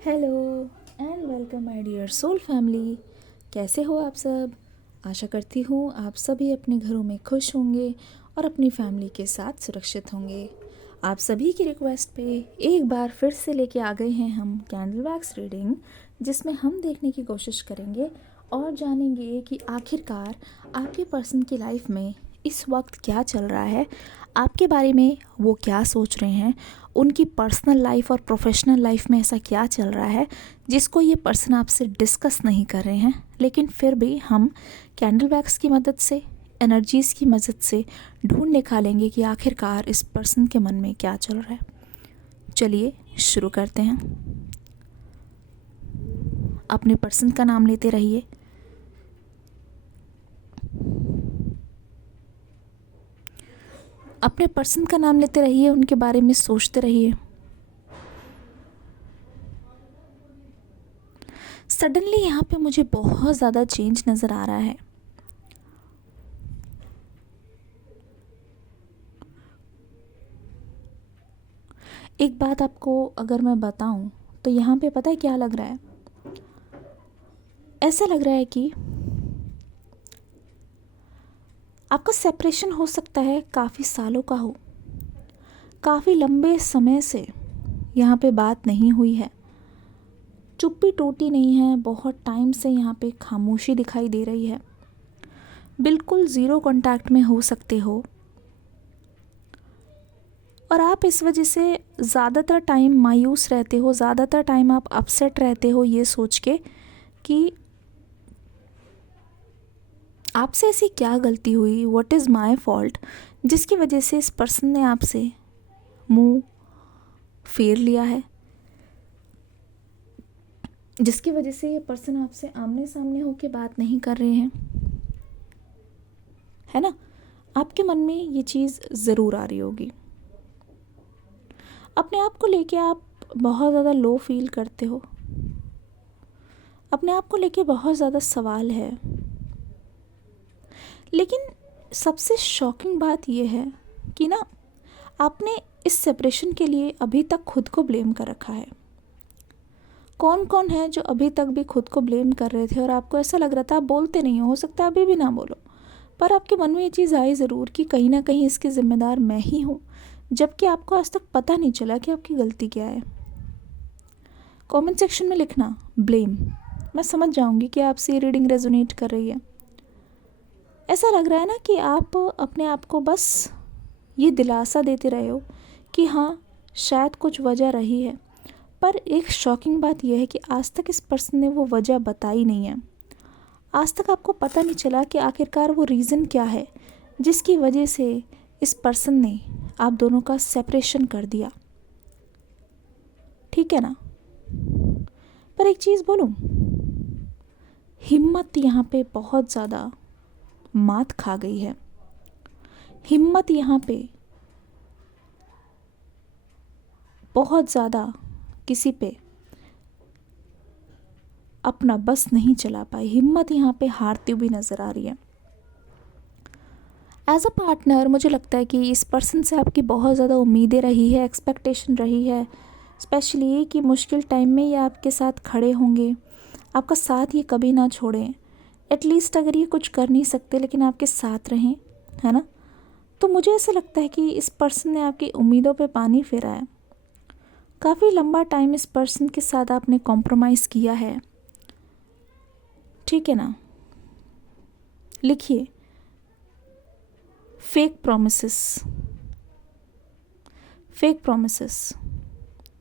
Hello and welcome my dear soul family. कैसे हो आप सब? आशा करती हूँ आप सभी अपने घरों में खुश होंगे और अपनी फैमिली के साथ सुरक्षित होंगे। आप सभी की रिक्वेस्ट पे एक बार फिर से लेके आ गए हैं हम कैंडल वैक्स रीडिंग, जिसमें हम देखने की कोशिश करेंगे और जानेंगे कि आखिरकार आपके पर्सन की लाइफ में इस वक्त क्या चल रहा है, आपके बारे में वो क्या सोच रहे हैं, उनकी पर्सनल लाइफ और प्रोफेशनल लाइफ में ऐसा क्या चल रहा है जिसको ये पर्सन आपसे डिस्कस नहीं कर रहे हैं, लेकिन फिर भी हम कैंडल वैक्स की मदद से, एनर्जीज़ की मदद से ढूंढ निकालेंगे कि आखिरकार इस पर्सन के मन में क्या चल रहा है। चलिए शुरू करते हैं। अपने पर्सन का नाम लेते रहिए। अपने पर्सन का नाम लेते रहिए, उनके बारे में सोचते रहिए। सडनली यहाँ पे मुझे बहुत ज़्यादा चेंज नज़र आ रहा है। एक बात आपको अगर मैं बताऊं तो यहाँ पे पता है क्या लग रहा है? ऐसा लग रहा है कि आपका सेपरेशन हो सकता है काफ़ी सालों का हो, काफ़ी लंबे समय से यहाँ पे बात नहीं हुई है, चुप्पी टूटी नहीं है, बहुत टाइम से यहाँ पे खामोशी दिखाई दे रही है, बिल्कुल ज़ीरो कांटेक्ट में हो सकते हो और आप इस वजह से ज़्यादातर टाइम मायूस रहते हो, ज़्यादातर टाइम आप अपसेट रहते हो ये सोच के कि आपसे ऐसी क्या गलती हुई, व्हाट इज़ माय फॉल्ट, जिसकी वजह से इस पर्सन ने आपसे मुंह फेर लिया है, जिसकी वजह से ये पर्सन आपसे आमने सामने होके बात नहीं कर रहे हैं, है ना? आपके मन में ये चीज़ ज़रूर आ रही होगी। अपने आप को लेके आप बहुत ज़्यादा लो फील करते हो, अपने आप को लेके बहुत ज़्यादा सवाल है, लेकिन सबसे शॉकिंग बात यह है कि ना, आपने इस सेपरेशन के लिए अभी तक खुद को ब्लेम कर रखा है। कौन कौन है जो अभी तक भी खुद को ब्लेम कर रहे थे और आपको ऐसा लग रहा था आप बोलते नहीं हो सकता अभी भी ना बोलो, पर आपके मन में ये चीज़ आई ज़रूर कि कहीं ना कहीं इसकी ज़िम्मेदार मैं ही हूँ, जबकि आपको आज तक पता नहीं चला कि आपकी गलती क्या है। कमेंट सेक्शन में लिखना ब्लेम। मैं समझ जाऊँगी कि आपसे ये रीडिंग रेजोनेट कर रही है। ऐसा लग रहा है ना कि आप अपने आप को बस ये दिलासा देते रहे हो कि हाँ शायद कुछ वजह रही है, पर एक शॉकिंग बात यह है कि आज तक इस पर्सन ने वो वजह बताई नहीं है। आज तक आपको पता नहीं चला कि आखिरकार वो रीज़न क्या है जिसकी वजह से इस पर्सन ने आप दोनों का सेपरेशन कर दिया। ठीक है ना? पर एक चीज़ बोलूं, हिम्मत यहाँ पे बहुत ज़्यादा मात खा गई है। हिम्मत यहाँ पे बहुत ज़्यादा किसी पे अपना बस नहीं चला पाई, हिम्मत यहाँ पे हारती हुई नज़र आ रही है। एज अ पार्टनर मुझे लगता है कि इस पर्सन से आपकी बहुत ज़्यादा उम्मीदें रही है, एक्सपेक्टेशन रही है, स्पेशली कि मुश्किल टाइम में ये आपके साथ खड़े होंगे, आपका साथ ये कभी ना छोड़ें। एटलीस्ट अगर ये कुछ कर नहीं सकते लेकिन आपके साथ रहें, है ना? तो मुझे ऐसा लगता है कि इस पर्सन ने आपकी उम्मीदों पे पानी फेरा है। काफ़ी लंबा टाइम इस पर्सन के साथ आपने कॉम्प्रोमाइज़ किया है। ठीक है ना? लिखिए फेक प्रॉमिसेस, फेक प्रॉमिसेस,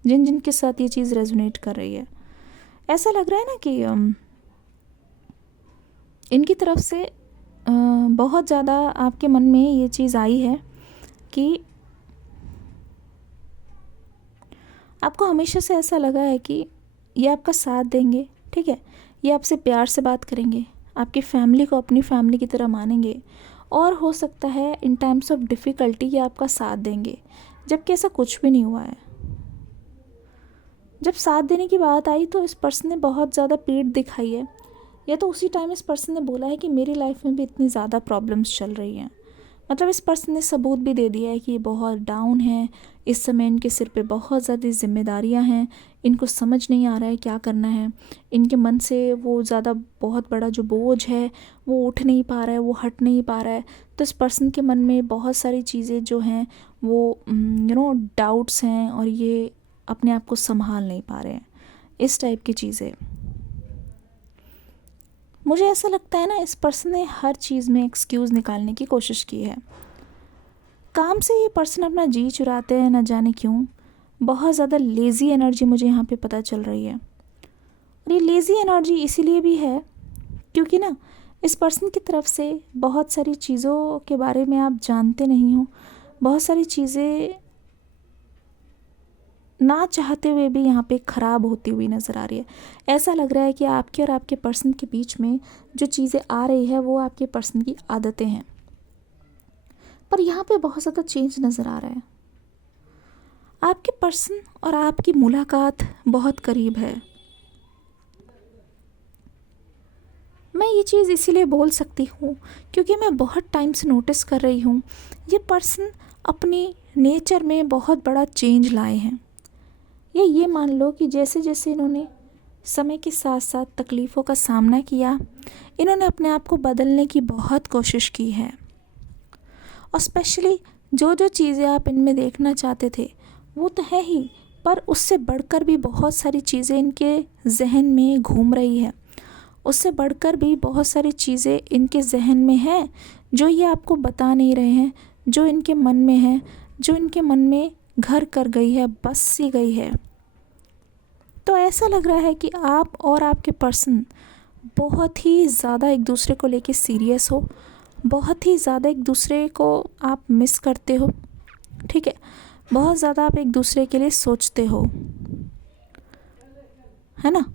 जिन जिन के साथ ये चीज़ रेजोनेट कर रही है। ऐसा लग रहा है ना कि इनकी तरफ से बहुत ज़्यादा आपके मन में ये चीज़ आई है कि आपको हमेशा से ऐसा लगा है कि ये आपका साथ देंगे, ठीक है, ये आपसे प्यार से बात करेंगे, आपकी फैमिली को अपनी फैमिली की तरह मानेंगे और हो सकता है इन टाइम्स ऑफ डिफ़िकल्टी ये आपका साथ देंगे, जबकि ऐसा कुछ भी नहीं हुआ है। जब साथ देने की बात आई तो इस पर्सन ने बहुत ज़्यादा पीठ दिखाई है, या तो उसी टाइम इस पर्सन ने बोला है कि मेरी लाइफ में भी इतनी ज़्यादा प्रॉब्लम्स चल रही हैं, मतलब इस पर्सन ने सबूत भी दे दिया है कि ये बहुत डाउन है, इस समय इनके सिर पे बहुत ज़्यादा जिम्मेदारियां हैं, इनको समझ नहीं आ रहा है क्या करना है, इनके मन से वो ज़्यादा बहुत बड़ा जो बोझ है वो उठ नहीं पा रहा है, वो हट नहीं पा रहा है। तो इस पर्सन के मन में बहुत सारी चीज़ें जो हैं वो डाउट्स हैं और ये अपने आप को संभाल नहीं पा रहे हैं, इस टाइप की चीज़ें। मुझे ऐसा लगता है ना, इस पर्सन ने हर चीज़ में एक्सक्यूज़ निकालने की कोशिश की है। काम से ये पर्सन अपना जी चुराते हैं, न जाने क्यों। बहुत ज़्यादा लेज़ी एनर्जी मुझे यहाँ पे पता चल रही है। और ये लेज़ी एनर्जी इसीलिए भी है क्योंकि ना इस पर्सन की तरफ से बहुत सारी चीज़ों के बारे में आप जानते नहीं हो, बहुत सारी चीज़ें ना चाहते हुए भी यहाँ पे ख़राब होती हुई नज़र आ रही है। ऐसा लग रहा है कि आपके और आपके पर्सन के बीच में जो चीज़ें आ रही है वो आपके पर्सन की आदतें हैं, पर यहाँ पे बहुत ज़्यादा चेंज नज़र आ रहा है। आपके पर्सन और आपकी मुलाकात बहुत करीब है। मैं ये चीज़ इसीलिए बोल सकती हूँ क्योंकि मैं बहुत टाइम से नोटिस कर रही हूँ ये पर्सन अपनी नेचर में बहुत बड़ा चेंज लाए हैं। ये मान लो कि जैसे जैसे इन्होंने समय के साथ साथ तकलीफ़ों का सामना किया, इन्होंने अपने आप को बदलने की बहुत कोशिश की है। और स्पेशली जो जो चीज़ें आप इनमें देखना चाहते थे वो तो है ही, पर उससे बढ़कर भी बहुत सारी चीज़ें इनके जहन में घूम रही है। उससे बढ़कर भी बहुत सारी चीज़ें इनके जहन में हैं जो ये आपको बता नहीं रहे हैं, जो इनके मन में है, जो इनके मन में घर कर गई है, बस सी गई है। तो ऐसा लग रहा है कि आप और आपके पर्सन बहुत ही ज़्यादा एक दूसरे को लेके सीरियस हो, बहुत ही ज़्यादा एक दूसरे को आप मिस करते हो, ठीक है, बहुत ज़्यादा आप एक दूसरे के लिए सोचते हो, है ना।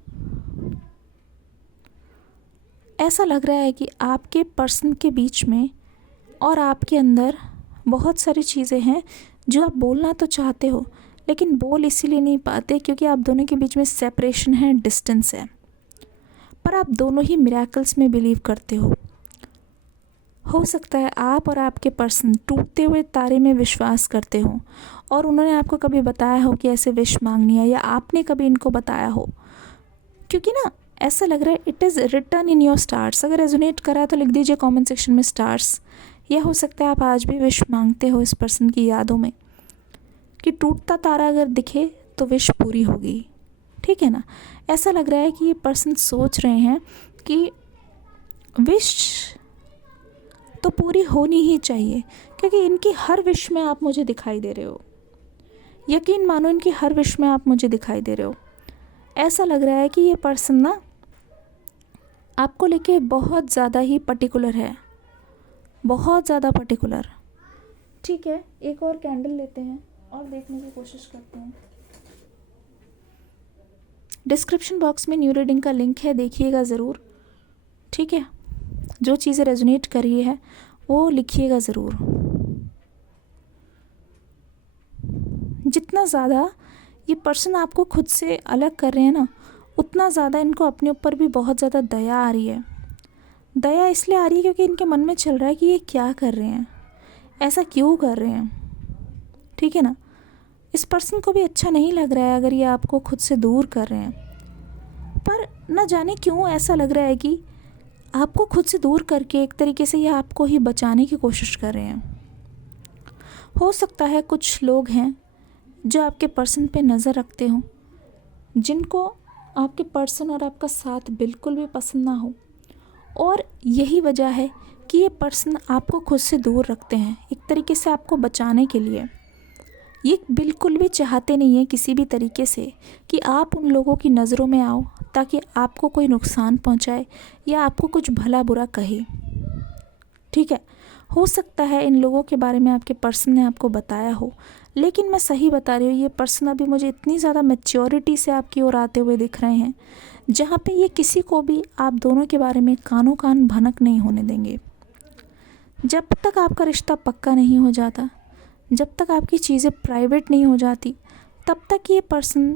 ऐसा लग रहा है कि आपके पर्सन के बीच में और आपके अंदर बहुत सारी चीज़ें हैं जो आप बोलना तो चाहते हो लेकिन बोल इसीलिए नहीं पाते क्योंकि आप दोनों के बीच में सेपरेशन है, डिस्टेंस है। पर आप दोनों ही मिरेकल्स में बिलीव करते हो सकता है आप और आपके पर्सन टूटते हुए तारे में विश्वास करते हो और उन्होंने आपको कभी बताया हो कि ऐसे विश मांगनी है, या आपने कभी इनको बताया हो, क्योंकि ना ऐसा लग रहा है it is written in your stars. अगर रेजोनेट करा तो लिख दीजिए कमेंट सेक्शन में स्टार्स। यह हो सकता है आप आज भी विश मांगते हो इस पर्सन की यादों में कि टूटता तारा अगर दिखे तो विश पूरी होगी, ठीक है ना। ऐसा लग रहा है कि ये पर्सन सोच रहे हैं कि विश तो पूरी होनी ही चाहिए क्योंकि इनकी हर विश में आप मुझे दिखाई दे रहे हो। यकीन मानो इनकी हर विश में आप मुझे दिखाई दे रहे हो। ऐसा लग रहा है कि ये पर्सन ना आपको लेके बहुत ज़्यादा ही पर्टिकुलर है, बहुत ज़्यादा पर्टिकुलर। ठीक है, एक और कैंडल लेते हैं और देखने की कोशिश करते हैं। डिस्क्रिप्शन बॉक्स में न्यू रीडिंग का लिंक है, देखिएगा ज़रूर, ठीक है। जो चीज़ें रेजोनेट कर रही है वो लिखिएगा ज़रूर। जितना ज़्यादा ये पर्सन आपको खुद से अलग कर रहे हैं ना, उतना ज़्यादा इनको अपने ऊपर भी बहुत ज़्यादा दया आ रही है। दया इसलिए आ रही है क्योंकि इनके मन में चल रहा है कि ये क्या कर रहे हैं, ऐसा क्यों कर रहे हैं, ठीक है ना। इस पर्सन को भी अच्छा नहीं लग रहा है अगर ये आपको खुद से दूर कर रहे हैं, पर न जाने क्यों ऐसा लग रहा है कि आपको खुद से दूर करके एक तरीके से ये आपको ही बचाने की कोशिश कर रहे हैं। हो सकता है कुछ लोग हैं जो आपके पर्सन पे नज़र रखते हों, जिनको आपके पर्सन और आपका साथ बिल्कुल भी पसंद ना हो, और यही वजह है कि ये पर्सन आपको खुद से दूर रखते हैं एक तरीके से आपको बचाने के लिए। ये बिल्कुल भी चाहते नहीं है किसी भी तरीके से कि आप उन लोगों की नज़रों में आओ ताकि आपको कोई नुकसान पहुंचाए या आपको कुछ भला बुरा कहे, ठीक है। हो सकता है इन लोगों के बारे में आपके पर्सन ने आपको बताया हो, लेकिन मैं सही बता रही हूँ, ये पर्सन अभी मुझे इतनी ज़्यादा मैच्योरिटी से आपकी ओर आते हुए दिख रहे हैं जहाँ पे ये किसी को भी आप दोनों के बारे में कानों कान भनक नहीं होने देंगे। जब तक आपका रिश्ता पक्का नहीं हो जाता, जब तक आपकी चीज़ें प्राइवेट नहीं हो जाती, तब तक ये पर्सन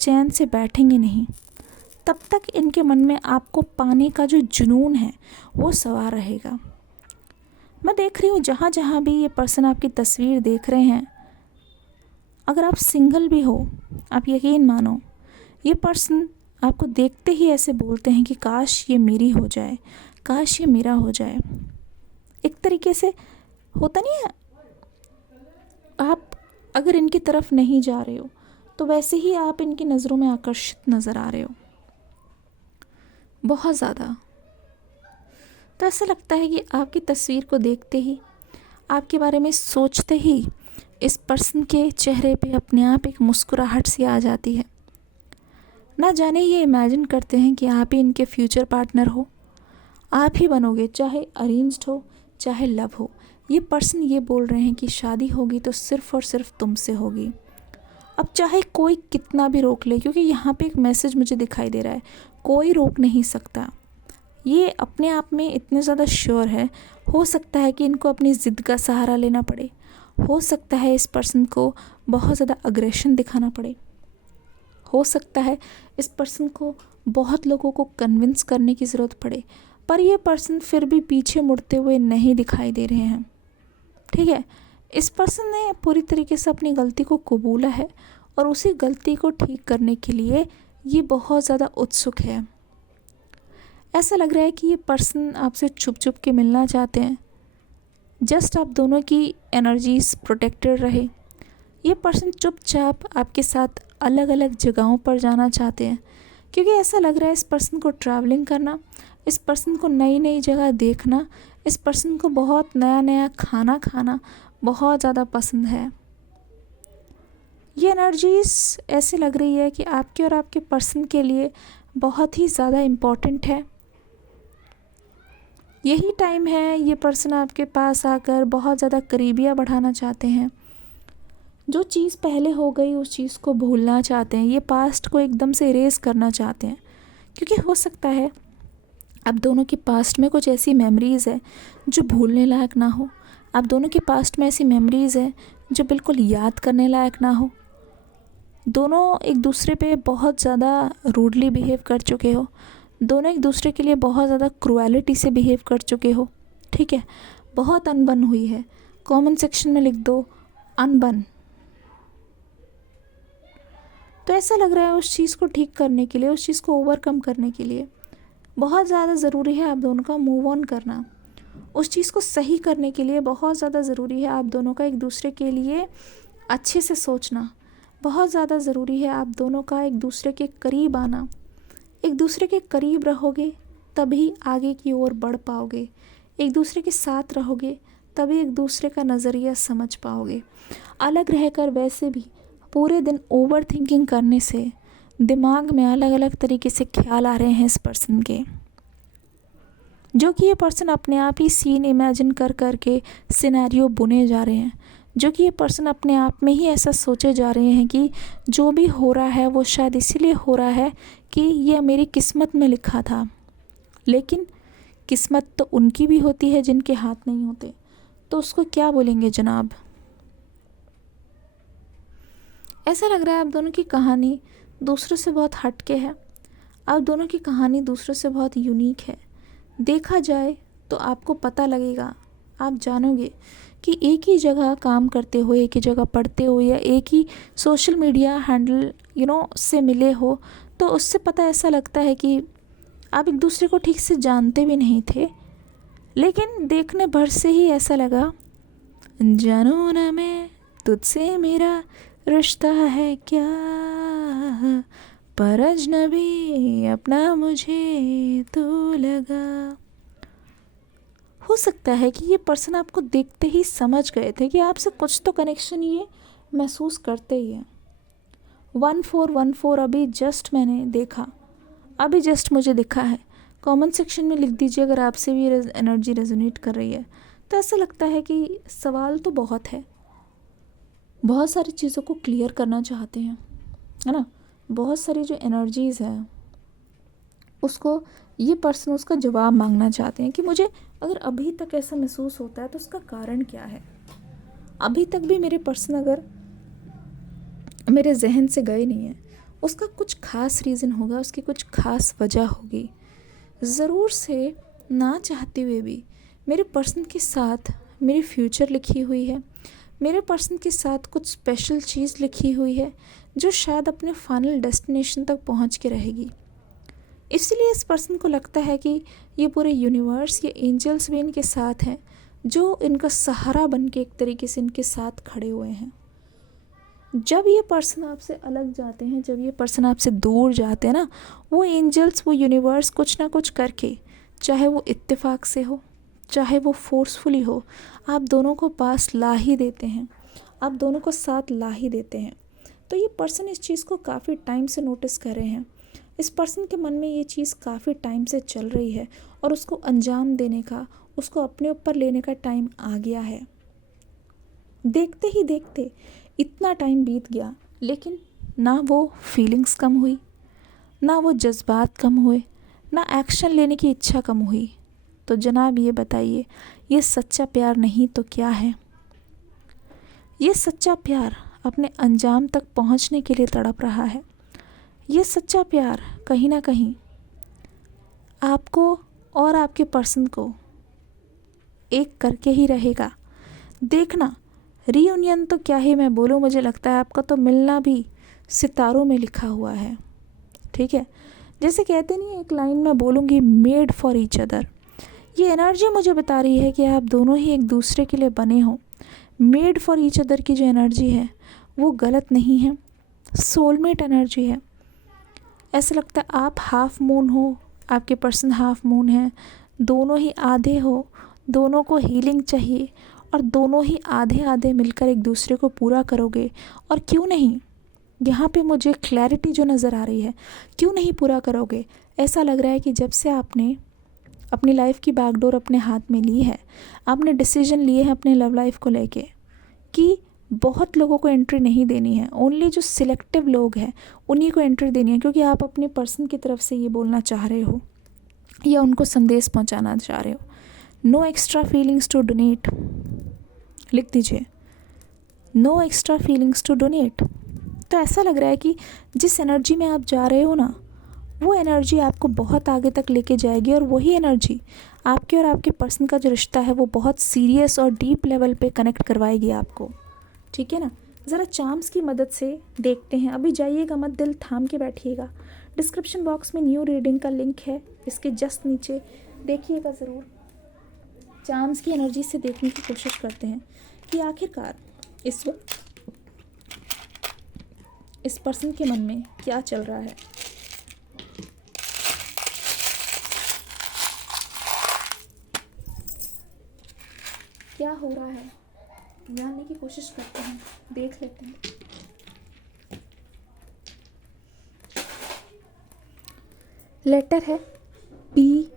चैन से बैठेंगे नहीं। तब तक इनके मन में आपको पाने का जो जुनून है वो सवार रहेगा। मैं देख रही हूँ जहाँ जहाँ भी ये पर्सन आपकी तस्वीर देख रहे हैं, अगर आप सिंगल भी हो, आप यकीन मानो ये पर्सन आपको देखते ही ऐसे बोलते हैं कि काश ये मेरी हो जाए, काश ये मेरा हो जाए। एक तरीके से होता नहीं है, आप अगर इनकी तरफ नहीं जा रहे हो तो वैसे ही आप इनकी नज़रों में आकर्षित नज़र आ रहे हो बहुत ज़्यादा। तो ऐसा लगता है कि आपकी तस्वीर को देखते ही, आपके बारे में सोचते ही इस पर्सन के चेहरे पे अपने आप एक मुस्कुराहट सी आ जाती है। ना जाने ये इमेजिन करते हैं कि आप ही इनके फ्यूचर पार्टनर हो, आप ही बनोगे, चाहे अरेंज्ड हो चाहे लव हो। ये पर्सन ये बोल रहे हैं कि शादी होगी तो सिर्फ़ और सिर्फ तुमसे होगी। अब चाहे कोई कितना भी रोक ले, क्योंकि यहाँ पे एक मैसेज मुझे दिखाई दे रहा है, कोई रोक नहीं सकता। ये अपने आप में इतने ज़्यादा श्योर है। हो सकता है कि इनको अपनी ज़िद का सहारा लेना पड़े, हो सकता है इस पर्सन को बहुत ज़्यादा अग्रेशन दिखाना पड़े, हो सकता है इस पर्सन को बहुत लोगों को कन्विंस करने की ज़रूरत पड़े, पर ये पर्सन फिर भी पीछे मुड़ते हुए नहीं दिखाई दे रहे हैं। ठीक है, इस पर्सन ने पूरी तरीके से अपनी गलती को कबूला है और उसी गलती को ठीक करने के लिए ये बहुत ज़्यादा उत्सुक है। ऐसा लग रहा है कि ये पर्सन आपसे छुप छुप के मिलना चाहते हैं, जस्ट आप दोनों की एनर्जीज प्रोटेक्टेड रहे। ये पर्सन चुपचाप आपके साथ अलग अलग जगहों पर जाना चाहते हैं, क्योंकि ऐसा लग रहा है इस पर्सन को ट्रैवलिंग करना, इस पर्सन को नई नई जगह देखना, इस पर्सन को बहुत नया नया खाना खाना बहुत ज़्यादा पसंद है। ये एनर्जीज ऐसे लग रही है कि आपके और आपके पर्सन के लिए बहुत ही ज़्यादा इम्पॉर्टेंट है। यही टाइम है ये पर्सन आपके पास आकर बहुत ज़्यादा करीबियाँ बढ़ाना चाहते हैं। जो चीज़ पहले हो गई उस चीज़ को भूलना चाहते हैं, ये पास्ट को एकदम से इरेज करना चाहते हैं, क्योंकि हो सकता है आप दोनों के पास्ट में कुछ ऐसी मेमोरीज़ है जो भूलने लायक ना हो, आप दोनों के पास्ट में ऐसी मेमोरीज़ है जो बिल्कुल याद करने लायक ना हो। दोनों एक दूसरे पे बहुत ज़्यादा रूडली बिहेव कर चुके हो, दोनों एक दूसरे के लिए बहुत ज़्यादा क्रूएलिटी से बिहेव कर चुके हो। ठीक है, बहुत अनबन हुई है। कमेंट सेक्शन में लिख दो अनबन। तो ऐसा लग रहा है उस चीज़ को ठीक करने के लिए, उस चीज़ को ओवरकम करने के लिए बहुत ज़्यादा ज़रूरी है आप दोनों का मूव ऑन करना। उस चीज़ को सही करने के लिए बहुत ज़्यादा ज़रूरी है आप दोनों का एक दूसरे के लिए अच्छे से सोचना। बहुत ज़्यादा ज़रूरी है आप दोनों का एक दूसरे के करीब आना। एक दूसरे के करीब रहोगे तभी आगे की ओर बढ़ पाओगे, एक दूसरे के साथ रहोगे तभी एक दूसरे का नज़रिया समझ पाओगे। अलग रहकर वैसे भी पूरे दिन ओवर थिंकिंग करने से दिमाग में अलग अलग तरीके से ख्याल आ रहे हैं इस पर्सन के, जो कि ये पर्सन अपने आप ही सीन इमेजिन कर कर के सिनेरियो बुने जा रहे हैं, जो कि ये पर्सन अपने आप में ही ऐसा सोचे जा रहे हैं कि जो भी हो रहा है वो शायद इसीलिए हो रहा है कि ये मेरी किस्मत में लिखा था। लेकिन किस्मत तो उनकी भी होती है जिनके हाथ नहीं होते, तो उसको क्या बोलेंगे जनाब। ऐसा लग रहा है आप दोनों की कहानी दूसरों से बहुत हटके है, आप दोनों की कहानी दूसरों से बहुत यूनिक है। देखा जाए तो आपको पता लगेगा, आप जानोगे कि एक ही जगह काम करते हो, एक ही जगह पढ़ते हो, या एक ही सोशल मीडिया हैंडल से मिले हो, तो उससे पता ऐसा लगता है कि आप एक दूसरे को ठीक से जानते भी नहीं थे, लेकिन देखने भर से ही ऐसा लगा जानू ना मैं तुझसे मेरा रिश्ता है क्या, पर अजनबी अपना मुझे तो लगा। हो सकता है कि ये पर्सन आपको देखते ही समझ गए थे कि आपसे कुछ तो कनेक्शन ये महसूस करते ही हैं। 1414 अभी जस्ट मैंने देखा, अभी जस्ट मुझे दिखा है। कमेंट सेक्शन में लिख दीजिए अगर आपसे भी एनर्जी रेजोनेट कर रही है। तो ऐसा लगता है कि सवाल तो बहुत है, बहुत सारी चीज़ों को क्लियर करना चाहते हैं, है ना। बहुत सारी जो एनर्जीज़ है उसको ये पर्सन उसका जवाब मांगना चाहते हैं कि मुझे अगर अभी तक ऐसा महसूस होता है तो उसका कारण क्या है। अभी तक भी मेरे पर्सन अगर मेरे जहन से गए नहीं है, उसका कुछ खास रीज़न होगा, उसकी कुछ खास वजह होगी। ज़रूर से ना चाहते हुए भी मेरे पर्सन के साथ मेरी फ्यूचर लिखी हुई है, मेरे पर्सन के साथ कुछ स्पेशल चीज़ लिखी हुई है जो शायद अपने फाइनल डेस्टिनेशन तक पहुंच के रहेगी। इसलिए इस पर्सन को लगता है कि ये पूरे यूनिवर्स, ये एंजल्स भी इनके साथ हैं, जो इनका सहारा बन के एक तरीके से इनके साथ खड़े हुए हैं। जब ये पर्सन आपसे अलग जाते हैं, जब ये पर्सन आपसे दूर जाते हैं ना, वो एंजल्स, वो यूनिवर्स कुछ ना कुछ करके, चाहे वो इत्तेफाक से हो, चाहे वो फोर्सफुली हो, आप दोनों को पास ला ही देते हैं, आप दोनों को साथ ला ही देते हैं। तो ये पर्सन इस चीज़ को काफ़ी टाइम से नोटिस कर रहे हैं। इस पर्सन के मन में ये चीज़ काफ़ी टाइम से चल रही है और उसको अंजाम देने का, उसको अपने ऊपर लेने का टाइम आ गया है। देखते ही देखते इतना टाइम बीत गया, लेकिन ना वो फीलिंग्स कम हुई, ना वो जज्बात कम हुए, ना एक्शन लेने की इच्छा कम हुई। तो जनाब ये बताइए, ये सच्चा प्यार नहीं तो क्या है? ये सच्चा प्यार अपने अंजाम तक पहुंचने के लिए तड़प रहा है। ये सच्चा प्यार कहीं ना कहीं आपको और आपके पर्सन को एक करके ही रहेगा। देखना, रीयूनियन तो क्या ही मैं बोलूँ, मुझे लगता है आपका तो मिलना भी सितारों में लिखा हुआ है। ठीक है, जैसे कहते नहीं, एक लाइन में बोलूँगी, मेड फॉर ईच अदर। ये एनर्जी मुझे बता रही है कि आप दोनों ही एक दूसरे के लिए बने हो। मेड फॉर ईच अदर की जो एनर्जी है वो गलत नहीं है, सोलमेट एनर्जी है। ऐसा लगता है आप हाफ मून हो, आपके पर्सन हाफ मून है, दोनों ही आधे हो, दोनों को हीलिंग चाहिए और दोनों ही आधे आधे मिलकर एक दूसरे को पूरा करोगे। और क्यों नहीं, यहाँ पे मुझे क्लैरिटी जो नज़र आ रही है, क्यों नहीं पूरा करोगे? ऐसा लग रहा है कि जब से आपने अपनी लाइफ की बागडोर अपने हाथ में ली है, आपने डिसीजन लिए हैं अपने लव लाइफ को लेके कि बहुत लोगों को एंट्री नहीं देनी है, ओनली जो सिलेक्टिव लोग हैं उन्हीं को एंट्री देनी है, क्योंकि आप अपने पर्सन की तरफ से ये बोलना चाह रहे हो या उनको संदेश पहुंचाना चाह रहे हो। No extra feelings to donate, लिख दीजिए, no extra feelings to donate. तो ऐसा लग रहा है कि जिस एनर्जी में आप जा रहे हो ना, वो एनर्जी आपको बहुत आगे तक लेके जाएगी और वही एनर्जी आपके और आपके पर्सन का जो रिश्ता है वो बहुत सीरियस और डीप लेवल पे कनेक्ट करवाएगी आपको। ठीक है ना? ज़रा चार्म्स की मदद से देखते हैं। अभी जाइएगा मत, दिल थाम के बैठिएगा। डिस्क्रिप्शन बॉक्स में न्यू रीडिंग का लिंक है, इसके जस्ट नीचे देखिएगा ज़रूर। चार्म्स की एनर्जी से देखने की कोशिश करते हैं कि आखिरकार इस वक्त इस पर्सन के मन में क्या चल रहा है। क्या हो रहा है जानने की कोशिश करते हैं, देख लेते हैं। लेटर है PRYEH,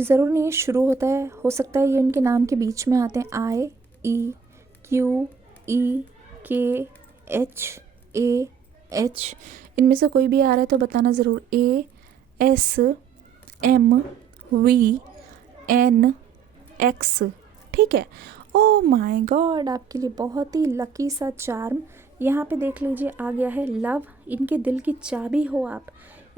ज़रूर नहीं शुरू होता है, हो सकता है ये उनके नाम के बीच में आते हैं। IEQEKHAH, इनमें से कोई भी आ रहा है तो बताना ज़रूर। ASMVNX, ठीक है। ओ माय गॉड, आपके लिए बहुत ही लकी सा चार्म यहाँ पे देख लीजिए आ गया है। लव, इनके दिल की चाबी हो आप,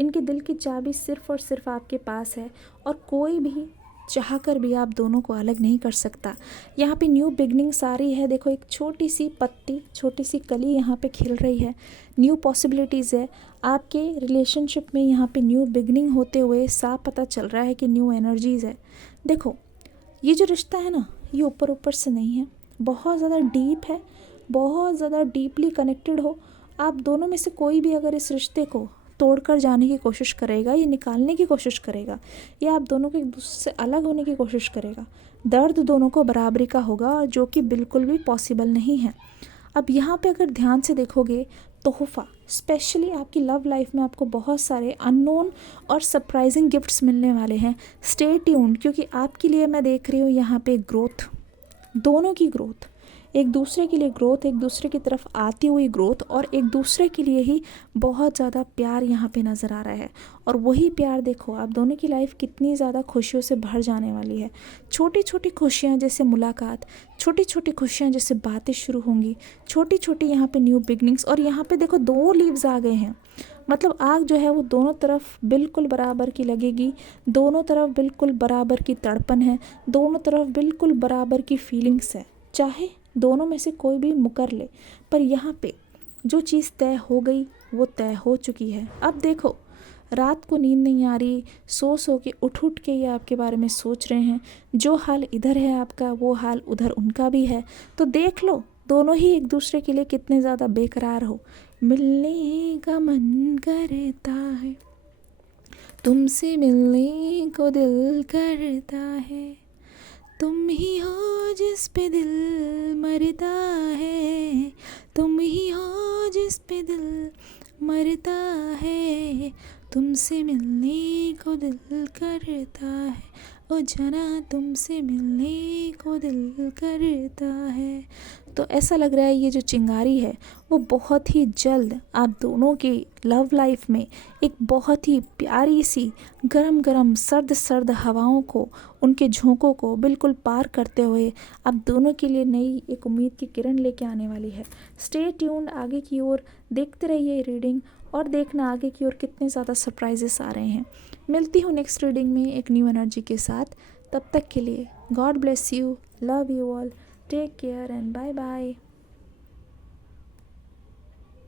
इनके दिल की चाबी सिर्फ़ और सिर्फ आपके पास है और कोई भी चाह कर भी आप दोनों को अलग नहीं कर सकता। यहाँ पे न्यू बिगनिंग्स आ रही है। देखो, एक छोटी सी पत्ती, छोटी सी कली यहाँ पे खिल रही है। न्यू पॉसिबिलिटीज़ है आपके रिलेशनशिप में। यहाँ पे न्यू बिगनिंग होते हुए साफ पता चल रहा है कि न्यू एनर्जीज़ है। देखो, ये जो रिश्ता है ना, ये ऊपर ऊपर से नहीं है, बहुत ज़्यादा डीप है, बहुत ज़्यादा डीपली कनेक्टेड हो। आप दोनों में से कोई भी अगर इस रिश्ते को तोड़कर जाने की कोशिश करेगा, ये निकालने की कोशिश करेगा, या आप दोनों के एक दूसरे से अलग होने की कोशिश करेगा, दर्द दोनों को बराबरी का होगा, और जो कि बिल्कुल भी पॉसिबल नहीं है। अब यहाँ पे अगर ध्यान से देखोगे, तोहफ़ा स्पेशली आपकी लव लाइफ में आपको बहुत सारे अननोन और सरप्राइजिंग गिफ्ट्स मिलने वाले हैं। स्टे ट्यून्ड, क्योंकि आपके लिए मैं देख रही हूँ यहाँ पे ग्रोथ, दोनों की ग्रोथ। एक दूसरे के लिए ग्रोथ, एक दूसरे की तरफ आती हुई ग्रोथ, और एक दूसरे के लिए ही बहुत ज़्यादा प्यार यहाँ पे नज़र आ रहा है। और वही प्यार देखो आप दोनों की लाइफ कितनी ज़्यादा खुशियों से भर जाने वाली है। छोटी छोटी खुशियाँ जैसे मुलाकात, छोटी छोटी खुशियाँ जैसे बातें शुरू होंगी, छोटी छोटी यहाँ पे न्यू बिगनिंग्स। और यहाँ पे देखो 2 लीव्स आ गए हैं, मतलब आग जो है वो दोनों तरफ बिल्कुल बराबर की लगेगी, दोनों तरफ बिल्कुल बराबर की तड़पन है, दोनों तरफ बिल्कुल बराबर की फीलिंग्स है। चाहे दोनों में से कोई भी मुकर ले, पर यहाँ पे जो चीज़ तय हो गई वो तय हो चुकी है। अब देखो रात को नींद नहीं आ रही, सो सो के उठ उठ के ये आपके बारे में सोच रहे हैं। जो हाल इधर है आपका वो हाल उधर उनका भी है। तो देख लो दोनों ही एक दूसरे के लिए कितने ज़्यादा बेकरार हो। मिलने का मन करता है, तुमसे मिलने को दिल करता है, तुम ही हो जिस पे दिल मरता है, तुम ही हो जिस पे दिल मरता है, तुमसे मिलने को दिल करता है, ओ जाना तुमसे मिलने को दिल करता है। तो ऐसा लग रहा है ये जो चिंगारी है वो बहुत ही जल्द आप दोनों के लव लाइफ में एक बहुत ही प्यारी सी गरम गरम सर्द सर्द हवाओं को, उनके झोंकों को बिल्कुल पार करते हुए आप दोनों के लिए नई एक उम्मीद की किरण लेके आने वाली है। स्टे ट्यून्ड आगे की ओर, देखते रहिए रीडिंग और देखना आगे की ओर कितने ज़्यादा सरप्राइजेस आ रहे हैं। मिलती हूँ नेक्स्ट रीडिंग में एक न्यू एनर्जी के साथ। तब तक के लिए god bless you, love you all, take care and bye bye.